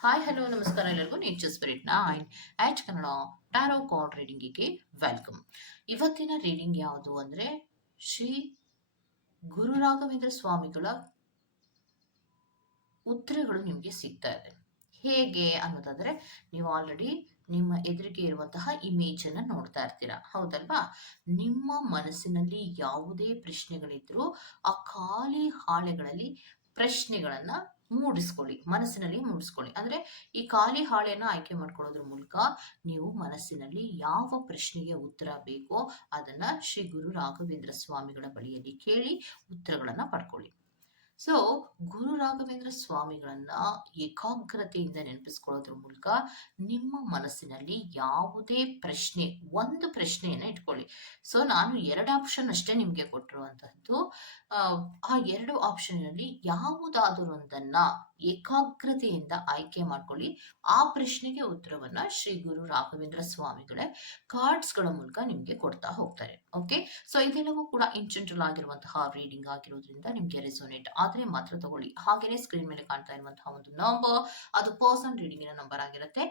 Hi hello ನಮಸ್ಕಾರ ಎಲ್ಲರಿಗೂ nature spirit nine ಆಚ್ ಕನ್ನಡ ಟ್ಯಾರೋ ಕಾರ್ಡ್ ರೀಡಿಂಗಿಗೆ ವೆಲ್ಕಮ್. ಇವತ್ತಿನ ರೀಡಿಂಗ್ ಯಾವುದು ಅಂದರೆ ಶ್ರೀ ಗುರು ರಾಘವೇಂದ್ರ ಸ್ವಾಮಿಗಳ ಉತ್ತರಗಳು ನಿಮಗೆ ಸಿಗ್ತಾ ಇದೆ. ಹೇಗೆ ಅನ್ನೋದಾದ್ರೆ ನೀವು ಆಲ್ರೆಡಿ ನಿಮ್ಮ ಎದುರಿಗೆ ಇರುವಂತಹ ಇಮೇಜ್ ಅನ್ನ ನೋಡ್ತಾ ಇರ್ತೀರಾ, ಹೌದಲ್ವಾ? ನಿಮ್ಮ ಮನಸ್ಸಿನಲ್ಲಿ ಯಾವುದೇ ಪ್ರಶ್ನೆಗಳಿದ್ರೂ ಆ ಖಾಲಿ ಹಾಳೆಗಳಲ್ಲಿ ಪ್ರಶ್ನೆಗಳನ್ನ ಮನಸ್ಸಿನಲ್ಲಿ ಮೂಡಿಸ್ಕೊಳ್ಳಿ. ಅಂದ್ರೆ ಈ ಖಾಲಿ ಹಾಳೆಯನ್ನ ಆಯ್ಕೆ ಮಾಡ್ಕೊಳ್ಳೋದ್ರ ಮೂಲಕ ನೀವು ಮನಸ್ಸಿನಲ್ಲಿ ಯಾವ ಪ್ರಶ್ನೆಗೆ ಉತ್ತರ ಬೇಕೋ ಅದನ್ನ ಶ್ರೀ ಗುರು ರಾಘವೇಂದ್ರ ಸ್ವಾಮಿಗಳ ಬಳಿಯಲ್ಲಿ ಕೇಳಿ ಉತ್ತರಗಳನ್ನ ಪಡ್ಕೊಳ್ಳಿ. ಸೊ ಗುರು ರಾಘವೇಂದ್ರ ಸ್ವಾಮಿಗಳನ್ನ ಏಕಾಗ್ರತೆಯಿಂದ ನೆನಪಿಸ್ಕೊಳ್ಳೋದ್ರ ಮೂಲಕ ನಿಮ್ಮ ಮನಸ್ಸಿನಲ್ಲಿ ಯಾವುದೇ ಒಂದು ಪ್ರಶ್ನೆಯನ್ನ ಇಟ್ಕೊಳ್ಳಿ. ಸೊ ನಾನು ಎರಡು ಆಪ್ಷನ್ ಅಷ್ಟೇ ನಿಮ್ಗೆ ಕೊಟ್ಟಿರುವಂತಹದ್ದು. ಆ ಎರಡು ಆಪ್ಷನ್ ನಲ್ಲಿ ಯಾವುದಾದರೂ ಒಂದನ್ನ ಏಕಾಗ್ರತೆಯಿಂದ ಆಯ್ಕೆ ಮಾಡ್ಕೊಳ್ಳಿ. ಆ ಪ್ರಶ್ನೆಗೆ ಉತ್ತರವನ್ನ ಶ್ರೀ ಗುರು ರಾಘವೇಂದ್ರ ಸ್ವಾಮಿಗಳೇ ಕಾರ್ಡ್ಸ್ ಗಳ ಮೂಲಕ ನಿಮ್ಗೆ ಕೊಡ್ತಾ ಹೋಗ್ತಾರೆ. ಓಕೆ, ಸೊ ಇದೆಲ್ಲವೂ ಕೂಡ ಇನ್ ಜನರಲ್ ಆಗಿರುವಂತಹ ರೀಡಿಂಗ್ ಆಗಿರೋದ್ರಿಂದ ನಿಮ್ಗೆ ರೆಸೋನೇಟ್ ಆದ್ರೆ ಮಾತ್ರ ತಗೊಳ್ಳಿ. ಹಾಗೇನೆ ಸ್ಕ್ರೀನ್ ಮೇಲೆ ಕಾಣ್ತಾ ಇರುವಂತಹ ಒಂದು ನಂಬರ್, ಅದು ಪರ್ಸನಲ್ ರೀಡಿಂಗಿನ ನಂಬರ್ ಆಗಿರುತ್ತೆ.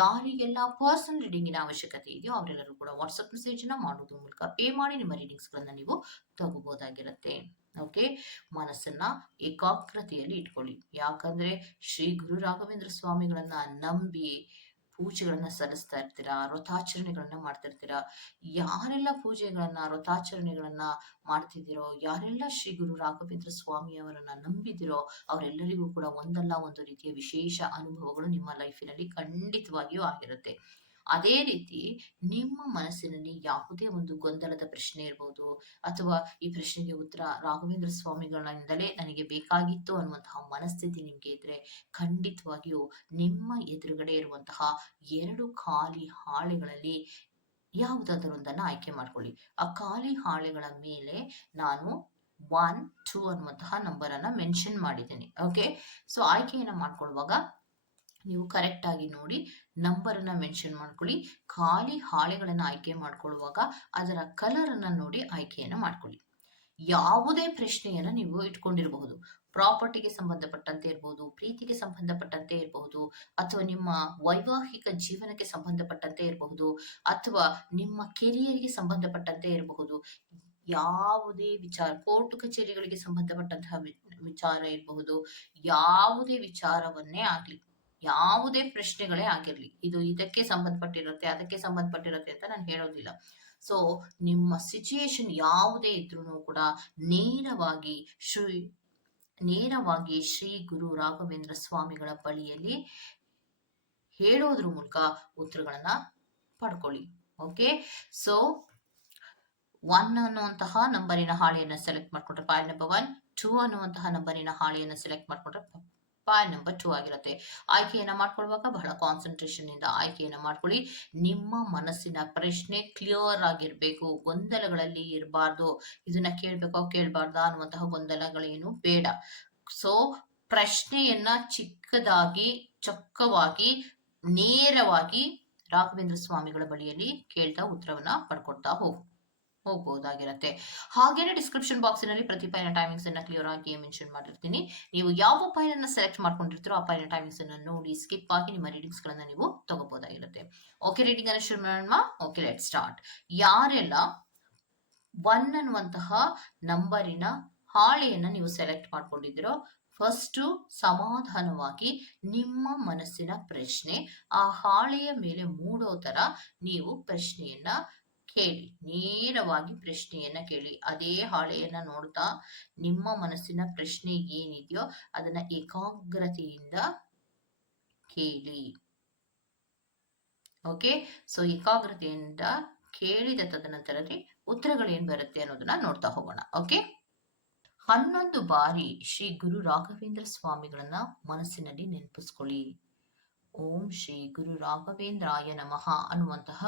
ಯಾರಿಗೆಲ್ಲ ಪರ್ಸನಲ್ ರೀಡಿಂಗಿನ ಅವಶ್ಯಕತೆ ಇದೆಯೋ ಅವರೆಲ್ಲರೂ ಕೂಡ ವಾಟ್ಸ್ಆಪ್ ಮೆಸೇಜ್ ನ ಮಾಡೋದ್ರ ಮೂಲಕ ಪೇ ಮಾಡಿ ನಿಮ್ಮ ರೀಡಿಂಗ್ಸ್ ಗಳನ್ನ ನೀವು ತಗೋಬಹುದಾಗಿರುತ್ತೆ. ಓಕೆ, ಮನಸ್ಸನ್ನ ಏಕಾಗ್ರತೆಯಲ್ಲಿ ಇಟ್ಕೊಳ್ಳಿ. ಯಾಕಂದ್ರೆ ಶ್ರೀ ಗುರು ರಾಘವೇಂದ್ರ ಸ್ವಾಮಿಗಳನ್ನ ನಂಬಿ ಪೂಜೆಗಳನ್ನ ಸಲ್ಲಿಸ್ತಾ ಇರ್ತೀರಾ, ವ್ರತಾಚರಣೆಗಳನ್ನ ಮಾಡ್ತಿರ್ತೀರಾ. ಯಾರೆಲ್ಲ ಪೂಜೆಗಳನ್ನ ವ್ರತಾಚರಣೆಗಳನ್ನ ಮಾಡ್ತಿದ್ದೀರೋ, ಯಾರೆಲ್ಲ ಶ್ರೀ ಗುರು ರಾಘವೇಂದ್ರ ಸ್ವಾಮಿಯವರನ್ನ ನಂಬಿದಿರೋ ಅವರೆಲ್ಲರಿಗೂ ಕೂಡ ಒಂದಲ್ಲ ಒಂದು ರೀತಿಯ ವಿಶೇಷ ಅನುಭವಗಳು ನಿಮ್ಮ ಲೈಫಿನಲ್ಲಿ ಖಂಡಿತವಾಗಿಯೂ ಆಗಿರುತ್ತೆ. ಅದೇ ರೀತಿ ನಿಮ್ಮ ಮನಸ್ಸಿನಲ್ಲಿ ಯಾವುದೇ ಒಂದು ಗೊಂದಲದ ಪ್ರಶ್ನೆ ಇರಬಹುದು, ಅಥವಾ ಈ ಪ್ರಶ್ನೆಗೆ ಉತ್ತರ ರಾಘವೇಂದ್ರ ಸ್ವಾಮಿಗಳಿಂದಲೇ ನನಗೆ ಬೇಕಾಗಿತ್ತು ಅನ್ನುವಂತಹ ಮನಸ್ಥಿತಿ ನಿಮ್ಗೆ ಇದ್ರೆ ಖಂಡಿತವಾಗಿಯೂ ನಿಮ್ಮ ಎದುರುಗಡೆ ಇರುವಂತಹ ಎರಡು ಖಾಲಿ ಹಾಳೆಗಳಲ್ಲಿ ಯಾವುದಾದರೂ ಒಂದನ್ನು ಆಯ್ಕೆ ಮಾಡ್ಕೊಳ್ಳಿ. ಆ ಖಾಲಿ ಹಾಳೆಗಳ ಮೇಲೆ ನಾನು 1, 2 ಅನ್ನುವಂತಹ ನಂಬರ್ ಅನ್ನ ಮೆನ್ಷನ್ ಮಾಡಿದ್ದೀನಿ. ಓಕೆ, ಸೊ ಆಯ್ಕೆಯನ್ನ ಮಾಡ್ಕೊಳ್ಳುವಾಗ ನೀವು ಕರೆಕ್ಟ್ ಆಗಿ ನೋಡಿ ನಂಬರ್ ಅನ್ನ ಮೆನ್ಷನ್ ಮಾಡ್ಕೊಳ್ಳಿ. ಖಾಲಿ ಹಾಳೆಗಳನ್ನ ಆಯ್ಕೆ ಮಾಡ್ಕೊಳ್ಳುವಾಗ ಅದರ ಕಲರ್ ಅನ್ನ ನೋಡಿ ಆಯ್ಕೆಯನ್ನ ಮಾಡ್ಕೊಳ್ಳಿ. ಯಾವುದೇ ಪ್ರಶ್ನೆಯನ್ನ ನೀವು ಇಟ್ಕೊಂಡಿರಬಹುದು. ಪ್ರಾಪರ್ಟಿಗೆ ಸಂಬಂಧಪಟ್ಟಂತೆ ಇರಬಹುದು, ಪ್ರೀತಿಗೆ ಸಂಬಂಧಪಟ್ಟಂತೆ ಇರಬಹುದು, ಅಥವಾ ನಿಮ್ಮ ವೈವಾಹಿಕ ಜೀವನಕ್ಕೆ ಸಂಬಂಧಪಟ್ಟಂತೆ ಇರಬಹುದು, ಅಥವಾ ನಿಮ್ಮ ಕೆರಿಯರ್ಗೆ ಸಂಬಂಧಪಟ್ಟಂತೆ ಇರಬಹುದು. ಯಾವುದೇ ವಿಚಾರ, ಕೋರ್ಟ್ ಕಚೇರಿಗಳಿಗೆ ಸಂಬಂಧಪಟ್ಟಂತಹ ವಿಚಾರ ಇರಬಹುದು, ಯಾವುದೇ ವಿಚಾರವನ್ನೇ ಆಗ್ಲಿ, ಯಾವುದೇ ಪ್ರಶ್ನೆಗಳೇ ಆಗಿರ್ಲಿ, ಇದು ಇದಕ್ಕೆ ಸಂಬಂಧಪಟ್ಟಿರುತ್ತೆ ಅದಕ್ಕೆ ಸಂಬಂಧಪಟ್ಟಿರುತ್ತೆ ಅಂತ ನಾನು ಹೇಳೋದಿಲ್ಲ. ಸೊ ನಿಮ್ಮ ಸಿಚುಯೇಷನ್ ಯಾವುದೇ ಇದ್ರೂ ಕೂಡ ನೇರವಾಗಿ ಶ್ರೀ ಗುರು ರಾಘವೇಂದ್ರ ಸ್ವಾಮಿಗಳ ಬಳಿಯಲ್ಲಿ ಹೇಳೋದ್ರ ಮೂಲಕ ಉತ್ತರಗಳನ್ನ ಪಡ್ಕೊಳ್ಳಿ. ಓಕೆ, ಸೊ 1 ಅನ್ನುವಂತಹ ನಂಬರಿನ ಹಾಳೆಯನ್ನ ಸೆಲೆಕ್ಟ್ ಮಾಡ್ಕೊಂಡ್ರೆ ಪಾಯಲ್ ನಂಬರ್ 1, 2 ಅನ್ನುವಂತಹ ನಂಬರಿನ ಹಾಳೆಯನ್ನ ಸೆಲೆಕ್ಟ್ ಮಾಡ್ಕೊಂಡ್ರೆ ಪಾಯಲ್ ನಂಬರ್ 2 ಆಗಿರುತ್ತೆ. ಆಯ್ಕೆಯನ್ನ ಮಾಡ್ಕೊಳ್ಳುವಾಗ ಬಹಳ ಕಾನ್ಸಂಟ್ರೇಷನ್ ಇಂದ ಆಯ್ಕೆಯನ್ನ ಮಾಡ್ಕೊಳ್ಳಿ. ನಿಮ್ಮ ಮನಸ್ಸಿನ ಪ್ರಶ್ನೆ ಕ್ಲಿಯರ್ ಆಗಿರ್ಬೇಕು, ಗೊಂದಲಗಳಲ್ಲಿ ಇರಬಾರ್ದು. ಇದನ್ನ ಕೇಳ್ಬೇಕೋ ಕೇಳ್ಬಾರ್ದಾ ಅನ್ನುವಂತಹ ಗೊಂದಲಗಳೇನು ಬೇಡ. ಸೊ ಪ್ರಶ್ನೆಯನ್ನ ಚಿಕ್ಕದಾಗಿ, ಚೊಕ್ಕವಾಗಿ, ನೇರವಾಗಿ ರಾಘವೇಂದ್ರ ಸ್ವಾಮಿಗಳ ಬಳಿಯಲ್ಲಿ ಕೇಳ್ತಾ ಉತ್ತರವನ್ನ ಪಡ್ಕೊಳ್ತಾ ಹೋಗಬಹುದಾಗಿರುತ್ತೆ. ಹಾಗೇನೆ ಡಿಸ್ಕ್ರಿಪ್ಷನ್ ಬಾಕ್ಸ್ ನಲ್ಲಿ ಪ್ರತಿ ಪೈನ ಟೈಮಿಂಗ್ಸ್ ಅನ್ನ ಕ್ಲಿಯರ್ ಆಗಿ ಮೆನ್ಷನ್ ಮಾಡಿರ್ತೀನಿ. ನೀವು ಯಾವ ಪೈಲ್ ಅನ್ನ ಸೆಲೆಕ್ಟ್ ಮಾಡ್ಕೊಂಡಿರ್ತೀರೋ ಆ ಪೈನ ಟೈಮಿಂಗ್ಸ್ ಅನ್ನ ನೋಡಿ ಸ್ಕಿಪ್ ಆಗಿ ನಿಮ್ಮ ರೀಡಿಂಗ್ಸ್ ಗಳನ್ನ ನೀವು ತಗೋಬಹುದಾಗಿರುತ್ತೆ. ಓಕೆ, ರೀಡಿಂಗ್ ಅನ್ನ ಶುರು ಮಾಡೋಣ. Okay, let start. ಯಾರೆಲ್ಲ 1 ಅನ್ನುವಂತಹ ನಂಬರಿನ ಹಾಳೆಯನ್ನ ನೀವು ಸೆಲೆಕ್ಟ್ ಮಾಡ್ಕೊಂಡಿದ್ದೀರೋ, ಫಸ್ಟ್ ಸಮಾಧಾನವಾಗಿ ನಿಮ್ಮ ಮನಸ್ಸಿನ ಪ್ರಶ್ನೆ ಆ ಹಾಳೆಯ ಮೇಲೆ ಮೂಡೋ ತರ ನೀವು ಪ್ರಶ್ನೆಯನ್ನ ಕೇಳಿ. ನೇರವಾಗಿ ಪ್ರಶ್ನೆಯನ್ನ ಕೇಳಿ. ಅದೇ ಹಾಳೆಯನ್ನ ನೋಡ್ತಾ ನಿಮ್ಮ ಮನಸ್ಸಿನ ಪ್ರಶ್ನೆ ಏನಿದೆಯೋ ಅದನ್ನ ಏಕಾಗ್ರತೆಯಿಂದ ಕೇಳಿ. ಓಕೆ, ಸೊ ಏಕಾಗ್ರತೆಯಿಂದ ಕೇಳಿದ ತದನಂತರದಲ್ಲಿ ಉತ್ತರಗಳು ಏನ್ ಬರುತ್ತೆ ಅನ್ನೋದನ್ನ ನೋಡ್ತಾ ಹೋಗೋಣ. ಓಕೆ, 11 ಬಾರಿ ಶ್ರೀ ಗುರು ರಾಘವೇಂದ್ರ ಸ್ವಾಮಿಗಳನ್ನ ಮನಸ್ಸಿನಲ್ಲಿ ನೆನಪಿಸ್ಕೊಳ್ಳಿ. ಓಂ ಶ್ರೀ ಗುರು ರಾಘವೇಂದ್ರಾಯ ನಮಃ ಅನ್ನುವಂತಹ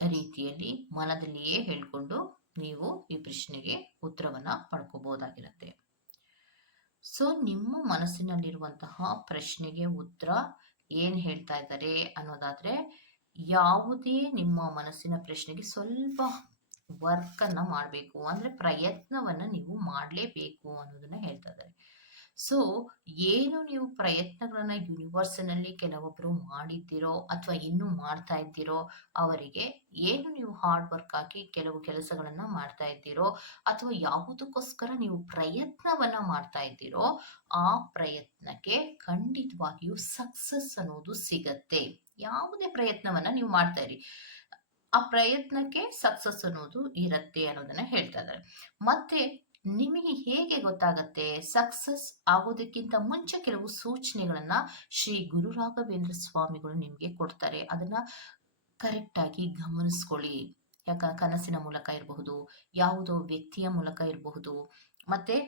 ರೀತಿಯಲ್ಲಿ ಮನದಲ್ಲಿಯೇ ಹೇಳ್ಕೊಂಡು ನೀವು ಈ ಪ್ರಶ್ನೆಗೆ ಉತ್ತರವನ್ನ ಪಡ್ಕೋಬಹುದಾಗಿರುತ್ತೆ. ಸೊ ನಿಮ್ಮ ಮನಸ್ಸಿನಲ್ಲಿರುವಂತಹ ಪ್ರಶ್ನೆಗೆ ಉತ್ತರ ಏನ್ ಹೇಳ್ತಾ ಇದ್ದಾರೆ ಅನ್ನೋದಾದ್ರೆ, ಯಾವುದೇ ನಿಮ್ಮ ಮನಸ್ಸಿನ ಪ್ರಶ್ನೆಗೆ ಸ್ವಲ್ಪ ವರ್ಕ್ ಅನ್ನ ಮಾಡಬೇಕು, ಅಂದ್ರೆ ಪ್ರಯತ್ನವನ್ನ ನೀವು ಮಾಡಲೇಬೇಕು ಅನ್ನೋದನ್ನ ಹೇಳ್ತಾ ಇದ್ದಾರೆ. ಸೊ ಏನು ನೀವು ಪ್ರಯತ್ನಗಳನ್ನ ಯೂನಿವರ್ಸಿನಲ್ಲಿ ಕೆಲವೊಬ್ರು ಮಾಡಿದ್ದೀರೋ ಅಥವಾ ಇನ್ನೂ ಮಾಡ್ತಾ ಇದ್ದೀರೋ ಅವರಿಗೆ, ಏನು ನೀವು ಹಾರ್ಡ್ ವರ್ಕ್ ಹಾಕಿ ಕೆಲವು ಕೆಲಸಗಳನ್ನ ಮಾಡ್ತಾ ಇದ್ದೀರೋ ಅಥವಾ ಯಾವುದಕ್ಕೋಸ್ಕರ ನೀವು ಪ್ರಯತ್ನವನ್ನ ಮಾಡ್ತಾ ಇದ್ದೀರೋ ಆ ಪ್ರಯತ್ನಕ್ಕೆ ಖಂಡಿತವಾಗಿಯೂ ಸಕ್ಸಸ್ ಅನ್ನೋದು ಸಿಗತ್ತೆ. ಯಾವುದೇ ಪ್ರಯತ್ನವನ್ನ ನೀವು ಮಾಡ್ತಾ ಇರಿ, ಆ ಪ್ರಯತ್ನಕ್ಕೆ ಸಕ್ಸಸ್ ಅನ್ನೋದು ಇರತ್ತೆ ಅನ್ನೋದನ್ನ ಹೇಳ್ತಾ ಇದ್ದಾರೆ. ಮತ್ತೆ ನಿಮಗೆ ಹೇಗೆ ಗೊತ್ತಾಗತ್ತೆ ಸಕ್ಸಸ್ ಆಗೋದಕ್ಕಿಂತ ಮುಂಚೆ ಕೆಲವು ಸೂಚನೆಗಳನ್ನ ಶ್ರೀ ಗುರು ರಾಘವೇಂದ್ರ ಸ್ವಾಮಿಗಳು ನಿಮ್ಗೆ ಕೊಡ್ತಾರೆ. ಅದನ್ನ ಕರೆಕ್ಟ್ ಆಗಿ ಗಮನಿಸ್ಕೊಳ್ಳಿ. ಕನಸಿನ ಮೂಲಕ ಇರಬಹುದು, ಯಾವುದೋ ವ್ಯಕ್ತಿಯ ಮೂಲಕ ಇರಬಹುದು, ಮತ್ತೆ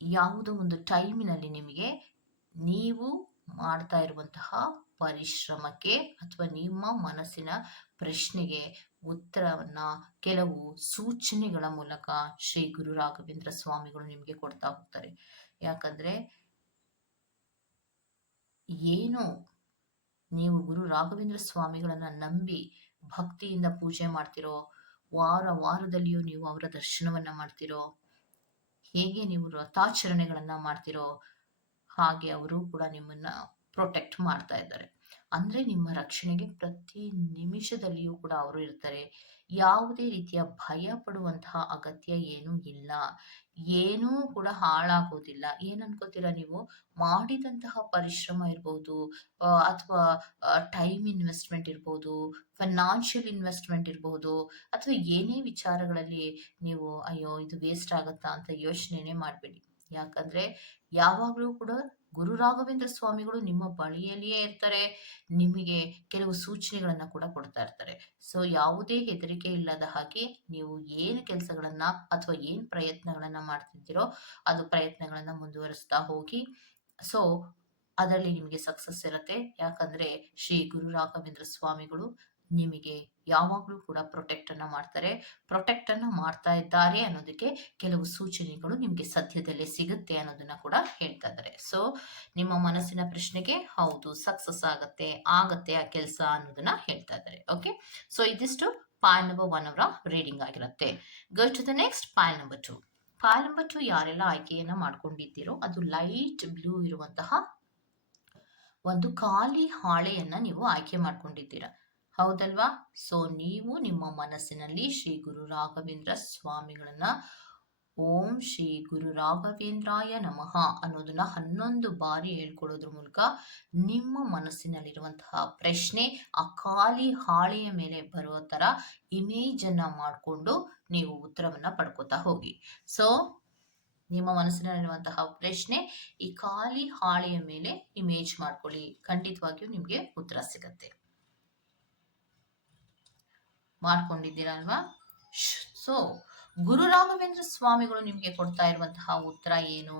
ಯಾವುದೋ ಒಂದು ಟೈಮಿನಲ್ಲಿ ನಿಮಗೆ ನೀವು ಮಾಡ್ತಾ ಇರುವಂತಹ ಪರಿಶ್ರಮಕ್ಕೆ ಅಥವಾ ನಿಮ್ಮ ಮನಸ್ಸಿನ ಪ್ರಶ್ನೆಗೆ ಉತ್ತರವನ್ನ ಕೆಲವು ಸೂಚನೆಗಳ ಮೂಲಕ ಶ್ರೀ ಗುರು ರಾಘವೇಂದ್ರ ಸ್ವಾಮಿಗಳು ನಿಮಗೆ ಕೊಡ್ತಾ ಹೋಗ್ತಾರೆ. ಯಾಕಂದ್ರೆ ಏನು ನೀವು ಗುರು ರಾಘವೇಂದ್ರ ಸ್ವಾಮಿಗಳನ್ನ ನಂಬಿ ಭಕ್ತಿಯಿಂದ ಪೂಜೆ ಮಾಡ್ತಿರೋ, ವಾರದಲ್ಲಿಯೂ ನೀವು ಅವರ ದರ್ಶನವನ್ನ ಮಾಡ್ತಿರೋ, ಹೇಗೆ ನೀವು ವ್ರತಾಚರಣೆಗಳನ್ನ ಮಾಡ್ತಿರೋ ಹಾಗೆ ಅವರು ಕೂಡ ನಿಮ್ಮನ್ನ ಪ್ರೊಟೆಕ್ಟ್ ಮಾಡ್ತಾ ಇದ್ದಾರೆ. ಅಂದ್ರೆ ನಿಮ್ಮ ರಕ್ಷಣೆಗೆ ಪ್ರತಿ ನಿಮಿಷದಲ್ಲಿಯೂ ಕೂಡ ಅವರು ಇರ್ತಾರೆ. ಯಾವುದೇ ರೀತಿಯ ಭಯ ಪಡುವಂತಹ ಅಗತ್ಯ ಏನೂ ಇಲ್ಲ. ಏನೂ ಕೂಡ ಹಾಳಾಗೋದಿಲ್ಲ. ಏನ್ ಅನ್ಕೋತೀರಾ ನೀವು? ಮಾಡಿದಂತಹ ಪರಿಶ್ರಮ ಇರ್ಬೋದು, ಅಥವಾ ಟೈಮ್ ಇನ್ವೆಸ್ಟ್ಮೆಂಟ್ ಇರ್ಬೋದು, ಫೈನಾನ್ಷಿಯಲ್ ಇನ್ವೆಸ್ಟ್ಮೆಂಟ್ ಇರ್ಬೋದು, ಅಥವಾ ಏನೇ ವಿಚಾರಗಳಲ್ಲಿ ನೀವು ಅಯ್ಯೋ ಇದು ವೇಸ್ಟ್ ಆಗತ್ತಾ ಅಂತ ಯೋಚನೆನೇ ಮಾಡಬೇಡಿ. ಯಾಕಂದ್ರೆ ಯಾವಾಗಲೂ ಕೂಡ ಗುರು ರಾಘವೇಂದ್ರ ಸ್ವಾಮಿಗಳು ನಿಮ್ಮ ಬಳಿಯಲ್ಲಿಯೇ ಇರ್ತಾರೆ. ನಿಮಗೆ ಕೆಲವು ಸೂಚನೆಗಳನ್ನ ಕೂಡ ಕೊಡ್ತಾ ಇರ್ತಾರೆ. ಸೊ ಯಾವುದೇ ಹೆದರಿಕೆ ಇಲ್ಲದ ಹಾಗೆ ನೀವು ಏನು ಕೆಲಸಗಳನ್ನ ಅಥವಾ ಏನ್ ಪ್ರಯತ್ನಗಳನ್ನ ಮಾಡ್ತಿದ್ದೀರೋ ಅದು ಪ್ರಯತ್ನಗಳನ್ನ ಮುಂದುವರಿಸ್ತಾ ಹೋಗಿ. ಸೊ ಅದರಲ್ಲಿ ನಿಮಗೆ ಸಕ್ಸಸ್ ಇರುತ್ತೆ. ಯಾಕಂದ್ರೆ ಶ್ರೀ ಗುರು ರಾಘವೇಂದ್ರ ಸ್ವಾಮಿಗಳು ನಿಮಗೆ ಯಾವಾಗಲೂ ಕೂಡ ಪ್ರೊಟೆಕ್ಟ್ ಅನ್ನ ಮಾಡ್ತಾರೆ. ಪ್ರೊಟೆಕ್ಟ್ ಅನ್ನ ಮಾಡ್ತಾ ಇದ್ದಾರೆ ಅನ್ನೋದಕ್ಕೆ ಕೆಲವು ಸೂಚನೆಗಳು ನಿಮ್ಗೆ ಸದ್ಯದಲ್ಲೇ ಸಿಗುತ್ತೆ ಅನ್ನೋದನ್ನ ಕೂಡ ಹೇಳ್ತಾ ಇದ್ದಾರೆ. ಸೊ ನಿಮ್ಮ ಮನಸ್ಸಿನ ಪ್ರಶ್ನೆಗೆ ಹೌದು ಸಕ್ಸಸ್ ಆಗತ್ತೆ ಆ ಕೆಲಸ ಅನ್ನೋದನ್ನ ಹೇಳ್ತಾ ಇದ್ದಾರೆ. ಓಕೆ, ಸೊ ಇದಿಷ್ಟು ಪಾಯಲ್ ನಂಬರ್ 1 ಅವರ ರೀಡಿಂಗ್ ಆಗಿರುತ್ತೆ. ಗೋ ಟು ದ ನೆಕ್ಸ್ಟ್ ಪಾಯಲ್ ನಂಬರ್ 2. ಪಾಯಲ್ ನಂಬರ್ 2 ಯಾರೆಲ್ಲ ಆಯ್ಕೆಯನ್ನ ಮಾಡ್ಕೊಂಡಿದ್ದೀರೋ ಅದು ಲೈಟ್ ಬ್ಲೂ ಇರುವಂತಹ ಒಂದು ಖಾಲಿ ಹಾಳೆಯನ್ನ ನೀವು ಆಯ್ಕೆ ಮಾಡ್ಕೊಂಡಿದ್ದೀರಾ, ಹೌದಲ್ವಾ? ಸೊ ನೀವು ನಿಮ್ಮ ಮನಸ್ಸಿನಲ್ಲಿ ಶ್ರೀ ಗುರು ರಾಘವೇಂದ್ರ ಸ್ವಾಮಿಗಳನ್ನ ಓಂ ಶ್ರೀ ಗುರು ರಾಘವೇಂದ್ರಾಯ ನಮಃ ಅನ್ನೋದನ್ನ 11 ಬಾರಿ ಹೇಳ್ಕೊಳ್ಳೋದ್ರ ಮೂಲಕ ನಿಮ್ಮ ಮನಸ್ಸಿನಲ್ಲಿರುವಂತಹ ಪ್ರಶ್ನೆ ಆ ಖಾಲಿ ಹಾಳೆಯ ಮೇಲೆ ಬರುವ ತರ ಇಮೇಜ್ ಅನ್ನ ಮಾಡಿಕೊಂಡು ನೀವು ಉತ್ತರವನ್ನ ಪಡ್ಕೋತಾ ಹೋಗಿ. ಸೊ ನಿಮ್ಮ ಮನಸ್ಸಿನಲ್ಲಿರುವಂತಹ ಪ್ರಶ್ನೆ ಈ ಖಾಲಿ ಹಾಳೆಯ ಮೇಲೆ ಇಮೇಜ್ ಮಾಡ್ಕೊಳ್ಳಿ, ಖಂಡಿತವಾಗಿಯೂ ನಿಮ್ಗೆ ಉತ್ತರ ಸಿಗತ್ತೆ. ಮಾಡ್ಕೊಂಡಿದ್ದೀರಾ ಅಲ್ವಾ? ಸೊ ಗುರು ರಾಘವೇಂದ್ರ ಸ್ವಾಮಿಗಳು ನಿಮ್ಗೆ ಕೊಡ್ತಾ ಇರುವಂತಹ ಉತ್ತರ ಏನು?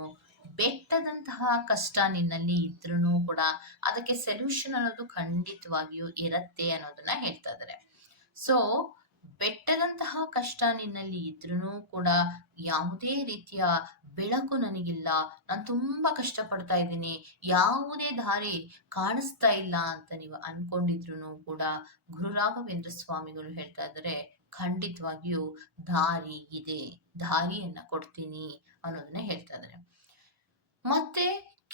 ಬೆಟ್ಟದಂತಹ ಕಷ್ಟ ನಿನ್ನಲ್ಲಿ ಇದ್ರೂ ಕೂಡ ಅದಕ್ಕೆ ಸೊಲ್ಯೂಷನ್ ಅನ್ನೋದು ಖಂಡಿತವಾಗಿಯೂ ಇರತ್ತೆ ಅನ್ನೋದನ್ನ ಹೇಳ್ತಾ ಇದ್ದಾರೆ. ಸೊ ಬೆಟ್ಟದಂತಹ ಕಷ್ಟ ನಿನ್ನಲ್ಲಿ ಇದ್ರೂ ಕೂಡ ಯಾವುದೇ ರೀತಿಯ ಬೆಳಕು ನನಗಿಲ್ಲ, ನಾನು ತುಂಬಾ ಕಷ್ಟ ಪಡ್ತಾ ಇದ್ದೀನಿ, ಯಾವುದೇ ದಾರಿ ಕಾಣಿಸ್ತಾ ಇಲ್ಲ ಅಂತ ನೀವು ಅನ್ಕೊಂಡಿದ್ರು ಕೂಡ ಗುರು ರಾಘವೇಂದ್ರ ಸ್ವಾಮಿಗಳು ಹೇಳ್ತಾ ಇದ್ದಾರೆ ಖಂಡಿತವಾಗಿಯೂ ದಾರಿ ಇದೆ, ದಾರಿಯನ್ನ ಕೊಡ್ತೀನಿ ಅನ್ನೋದನ್ನ ಹೇಳ್ತಾ ಇದ್ದಾರೆ. ಮತ್ತೆ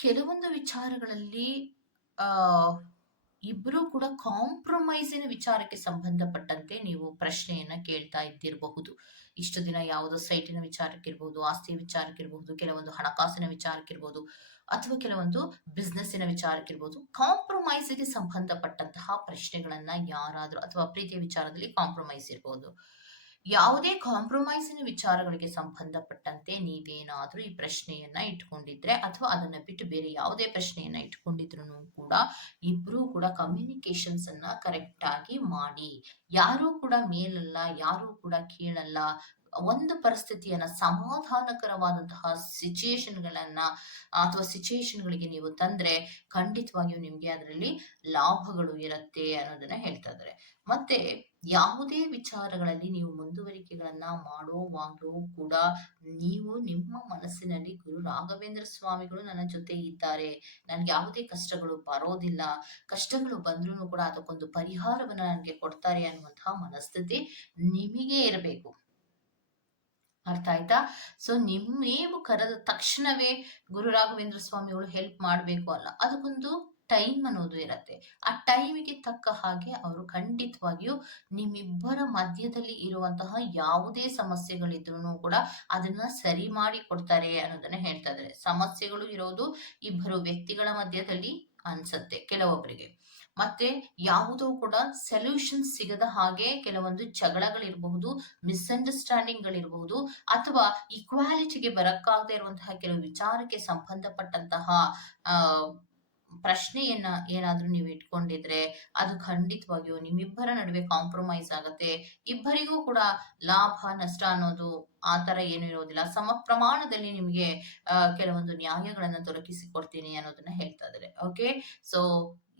ಕೆಲವೊಂದು ವಿಚಾರಗಳಲ್ಲಿ ಆ ಇಬ್ರು ಕೂಡ ಕಾಂಪ್ರಮೈಸಿನ ವಿಚಾರಕ್ಕೆ ಸಂಬಂಧಪಟ್ಟಂತೆ ನೀವು ಪ್ರಶ್ನೆಯನ್ನ ಕೇಳ್ತಾ ಇದ್ದಿರಬಹುದು. ಇಷ್ಟು ದಿನ ಯಾವುದೋ ಸೈಟಿನ ವಿಚಾರಕ್ಕಿರ್ಬಹುದು, ಆಸ್ತಿಯ ವಿಚಾರಕ್ಕಿರ್ಬಹುದು, ಕೆಲವೊಂದು ಹಣಕಾಸಿನ ವಿಚಾರಕ್ಕಿರ್ಬಹುದು, ಅಥವಾ ಕೆಲವೊಂದು ಬಿಸ್ನೆಸ್ಸಿನ ವಿಚಾರಕ್ಕಿರ್ಬಹುದು, ಕಾಂಪ್ರಮೈಸ್ಗೆ ಸಂಬಂಧಪಟ್ಟಂತಹ ಪ್ರಶ್ನೆಗಳನ್ನ ಯಾರಾದ್ರೂ, ಅಥವಾ ಪ್ರೀತಿಯ ವಿಚಾರದಲ್ಲಿ ಕಾಂಪ್ರಮೈಸ್ ಇರಬಹುದು, ಯಾವುದೇ ಕಾಂಪ್ರಮೈಸಿನ ವಿಚಾರಗಳಿಗೆ ಸಂಬಂಧಪಟ್ಟಂತೆ ನೀವೇನಾದ್ರೂ ಈ ಪ್ರಶ್ನೆಯನ್ನ ಇಟ್ಕೊಂಡಿದ್ರೆ ಅಥವಾ ಅದನ್ನ ಬಿಟ್ಟು ಬೇರೆ ಯಾವುದೇ ಪ್ರಶ್ನೆಯನ್ನ ಇಟ್ಕೊಂಡಿದ್ರು ಕೂಡ ಇಬ್ರು ಕೂಡ ಕಮ್ಯುನಿಕೇಶನ್ಸ್ ಅನ್ನ ಕರೆಕ್ಟ್ ಆಗಿ ಮಾಡಿ. ಯಾರು ಕೂಡ ಮೇಲಲ್ಲ, ಯಾರು ಕೂಡ ಕೀಳಲ್ಲ. ಒಂದು ಪರಿಸ್ಥಿತಿಯನ್ನ ಸಮಾಧಾನಕರವಾದಂತಹ ಸಿಚುಯೇಷನ್ಗಳನ್ನ ಅಥವಾ ಸಿಚುಯೇಷನ್ಗಳಿಗೆ ನೀವು ತಂದ್ರೆ ಖಂಡಿತವಾಗಿಯೂ ನಿಮ್ಗೆ ಅದರಲ್ಲಿ ಲಾಭಗಳು ಇರುತ್ತೆ ಅನ್ನೋದನ್ನ ಹೇಳ್ತಾ ಇದ್ದಾರೆ. ಮತ್ತೆ ಯಾವುದೇ ವಿಚಾರಗಳಲ್ಲಿ ನೀವು ಮುಂದುವರಿಕೆಗಳನ್ನ ಮಾಡುವಾಗಲೂ ಕೂಡ ನೀವು ನಿಮ್ಮ ಮನಸ್ಸಿನಲ್ಲಿ ಗುರು ರಾಘವೇಂದ್ರ ಸ್ವಾಮಿಗಳು ನನ್ನ ಜೊತೆ ಇದ್ದಾರೆ, ನನ್ಗೆ ಯಾವುದೇ ಕಷ್ಟಗಳು ಬರೋದಿಲ್ಲ, ಕಷ್ಟಗಳು ಬಂದ್ರೂ ಕೂಡ ಅದಕ್ಕೊಂದು ಪರಿಹಾರವನ್ನ ನನಗೆ ಕೊಡ್ತಾರೆ ಅನ್ನುವಂತಹ ಮನಸ್ಥಿತಿ ನಿಮಗೆ ಇರಬೇಕು. ಅರ್ಥ ಆಯ್ತಾ? ಸೊ ನೀವು ಕರೆದ ತಕ್ಷಣವೇ ಗುರು ರಾಘವೇಂದ್ರ ಸ್ವಾಮಿಗಳು ಹೆಲ್ಪ್ ಮಾಡಬೇಕು ಅಲ್ಲ. ಅದಕ್ಕೊಂದು ಟೈಮ್ ಅನ್ನೋದು ಇರತ್ತೆ. ಆ ಟೈಮಿಗೆ ತಕ್ಕ ಹಾಗೆ ಅವರು ಖಂಡಿತವಾಗಿಯೂ ನಿಮ್ಮಿಬ್ಬರ ಮಧ್ಯದಲ್ಲಿ ಇರುವಂತಹ ಯಾವುದೇ ಸಮಸ್ಯೆಗಳಿದ್ರೂ ಕೂಡ ಅದನ್ನ ಸರಿ ಮಾಡಿ ಕೊಡ್ತಾರೆ ಅನ್ನೋದನ್ನ ಹೇಳ್ತಾ ಇದ್ದಾರೆ. ಸಮಸ್ಯೆಗಳು ಇರೋದು ಇಬ್ಬರು ವ್ಯಕ್ತಿಗಳ ಮಧ್ಯದಲ್ಲಿ ಅನ್ಸತ್ತೆ ಕೆಲವೊಬ್ಬರಿಗೆ. ಮತ್ತೆ ಯಾವುದೋ ಕೂಡ ಸೊಲ್ಯೂಷನ್ ಸಿಗದ ಹಾಗೆ ಕೆಲವೊಂದು ಜಗಳಗಳಿರಬಹುದು, ಮಿಸ್ಅಂಡರ್ಸ್ಟ್ಯಾಂಡಿಂಗ್ ಗಳಿರಬಹುದು, ಅಥವಾ ಈಕ್ವಾಲಿಟಿಗೆ ಬರಕ್ಕಾಗದೇ ಇರುವಂತಹ ಕೆಲವು ವಿಚಾರಕ್ಕೆ ಸಂಬಂಧಪಟ್ಟಂತಹ ಆ ಪ್ರಶ್ನೆಯನ್ನ ಏನಾದ್ರೂ ನೀವು ಇಟ್ಕೊಂಡಿದ್ರೆ ಅದು ಖಂಡಿತವಾಗಿಯೂ ನಿಮ್ಮಿಬ್ಬರ ನಡುವೆ ಕಾಂಪ್ರಮೈಸ್ ಆಗತ್ತೆ. ಇಬ್ಬರಿಗೂ ಕೂಡ ಲಾಭ ನಷ್ಟ ಅನ್ನೋದು ಆ ತರ ಏನು ಇರೋದಿಲ್ಲ. ಸಮ ಪ್ರಮಾಣದಲ್ಲಿ ನಿಮ್ಗೆ ಕೆಲವೊಂದು ನ್ಯಾಯಗಳನ್ನ ದೊರಕಿಸಿ ಕೊಡ್ತೀನಿ ಅನ್ನೋದನ್ನ ಹೇಳ್ತಾ ಇದ್ದಾರೆ. ಓಕೆ, ಸೊ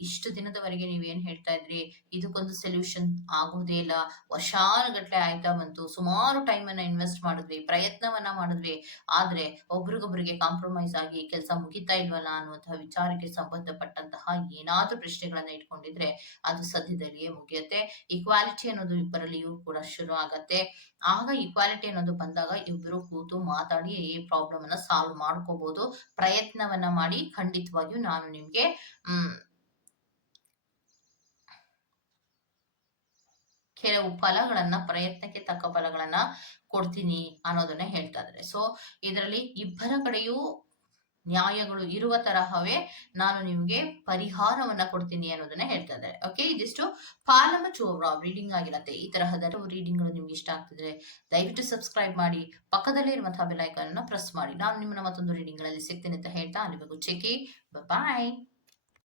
ಇಷ್ಟು ದಿನದವರೆಗೆ ನೀವೇನ್ ಹೇಳ್ತಾ ಇದ್ರಿ, ಇದಕ್ಕೊಂದು ಸೊಲ್ಯೂಷನ್ ಆಗೋದೇ ಇಲ್ಲ, ವರ್ಷಾನುಗಟ್ಲೆ ಆಯ್ತಾ ಬಂತು, ಸುಮಾರು ಟೈಮ್ ಅನ್ನ ಇನ್ವೆಸ್ಟ್ ಮಾಡಿದ್ವಿ, ಪ್ರಯತ್ನವನ್ನ ಮಾಡಿದ್ವಿ, ಆದ್ರೆ ಒಬ್ರಿಗೊಬ್ರಿಗೆ ಕಾಂಪ್ರಮೈಸ್ ಆಗಿ ಕೆಲಸ ಮುಗಿತಾ ಇಲ್ವಲ್ಲ ಅನ್ನುವಂತಹ ವಿಚಾರಕ್ಕೆ ಸಂಬಂಧಪಟ್ಟಂತಹ ಏನಾದ್ರೂ ಪ್ರಶ್ನೆಗಳನ್ನ ಇಟ್ಕೊಂಡಿದ್ರೆ ಅದು ಸದ್ಯದಲ್ಲಿಯೇ ಮುಗಿಯುತ್ತೆ. ಈಕ್ವಾಲಿಟಿ ಅನ್ನೋದು ಇಬ್ಬರಲ್ಲಿಯೂ ಕೂಡ ಶುರು ಆಗತ್ತೆ. ಆಗ ಈಕ್ವಾಲಿಟಿ ಅನ್ನೋದು ಬಂದಾಗ ಇಬ್ರು ಕೂತು ಮಾತಾಡಿ ಈ ಪ್ರಾಬ್ಲಮ್ ಅನ್ನ ಸಾಲ್ವ್ ಮಾಡ್ಕೋಬಹುದು. ಪ್ರಯತ್ನವನ್ನ ಮಾಡಿ ಖಂಡಿತವಾಗಿಯೂ ನಾನು ನಿಮ್ಗೆ ಕೆಲವು ಫಲಗಳನ್ನ, ಪ್ರಯತ್ನಕ್ಕೆ ತಕ್ಕ ಫಲಗಳನ್ನ ಕೊಡ್ತೀನಿ ಅನ್ನೋದನ್ನ ಹೇಳ್ತಾ ಇದ್ದಾರೆ. ಸೊ ಇದರಲ್ಲಿ ಇಬ್ಬರ ಕಡೆಯೂ ನ್ಯಾಯಗಳು ಇರುವ ತರಹವೇ ನಾನು ನಿಮ್ಗೆ ಪರಿಹಾರವನ್ನ ಕೊಡ್ತೀನಿ ಅನ್ನೋದನ್ನ ಹೇಳ್ತಾ ಇದ್ದಾರೆ. ಓಕೆ, ಇದಿಷ್ಟು ಪಾಲಮ ಚೋವ್ರ ರೀಡಿಂಗ್ ಆಗಿರತ್ತೆ. ಈ ತರಹದ ರೀಡಿಂಗ್ ಗಳು ನಿಮ್ಗೆ ಇಷ್ಟ ಆಗ್ತಿದ್ರೆ ದಯವಿಟ್ಟು ಸಬ್ಸ್ಕ್ರೈಬ್ ಮಾಡಿ, ಪಕ್ಕದಲ್ಲೇ ಇರುವಂತಹ ಬೆಲ್ ಐಕಾನ್ ಅನ್ನ ಪ್ರೆಸ್ ಮಾಡಿ. ನಾನು ನಿಮ್ಮನ್ನ ಮತ್ತೊಂದು ರೀಡಿಂಗ್ ಗಳಲ್ಲಿ ಸಿಗ್ತೀನಿ ಅಂತ ಹೇಳ್ತಾ ಅಲ್ಲಿವರೆಗೂ ಚೆಕಿ, ಬಾಯ್.